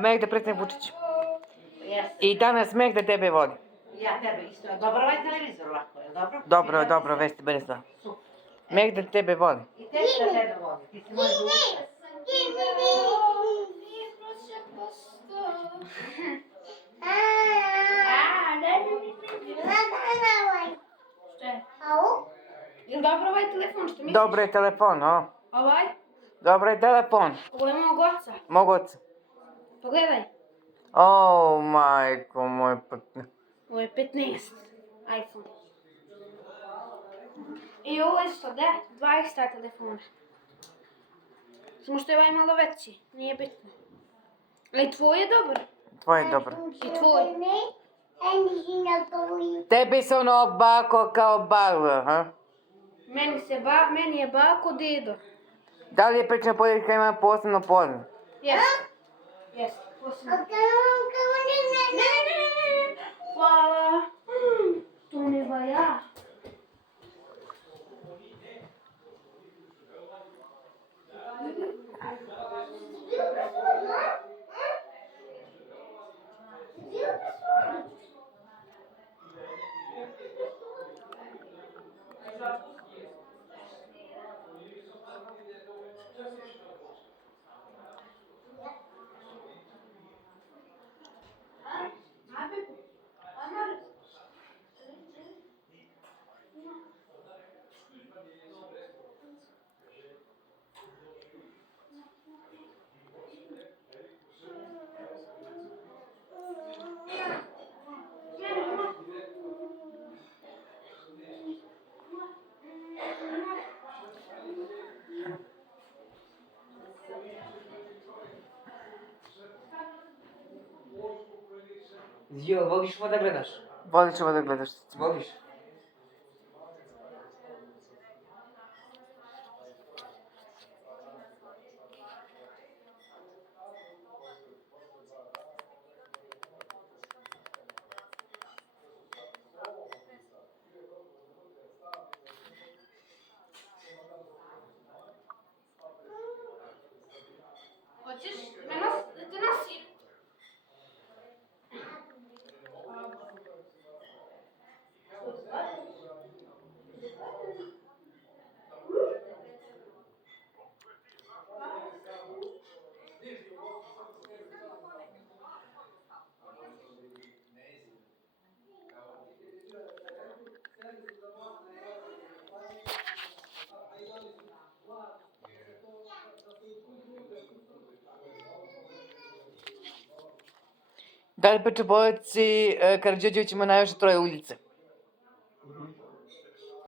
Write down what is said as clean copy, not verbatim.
Мех да председник Вучич. Јас. И данас мех да тебе води. Ја тебе исто. Добро е телевизор вако, е добро? Добро, вести Береслав. Мех да тебе води. И те да тебе води. Ти си мој друг. Jel dobro ovaj telefon, što misliš? Dobro je telefon, o? Ovaj? Dobro je telefon. Ovo je mog oca. Mog oca. Pogledaj. O, majko moj. Ovo je 15. iPhone. I ovo je 20 telefona. Samo što je ovaj malo veći, nije bitno. Ali tvoj je dobar. Tvoj je dobro. I tvoj. Tebi se ono bako kao baglo, ha? Meni je bako dedo. Da li je prična politika ima posebno pozdrav? Jes. Jes, posebno. Ne. Hvala. To ne valja. Зио, волиш ова да гледаш? Волиш ова да гледаш? Волиш? Hoćeš da te nosim? Da li Pečepovac i Karadžorđević ima najviše 3 ulice?